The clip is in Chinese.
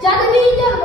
Jangan.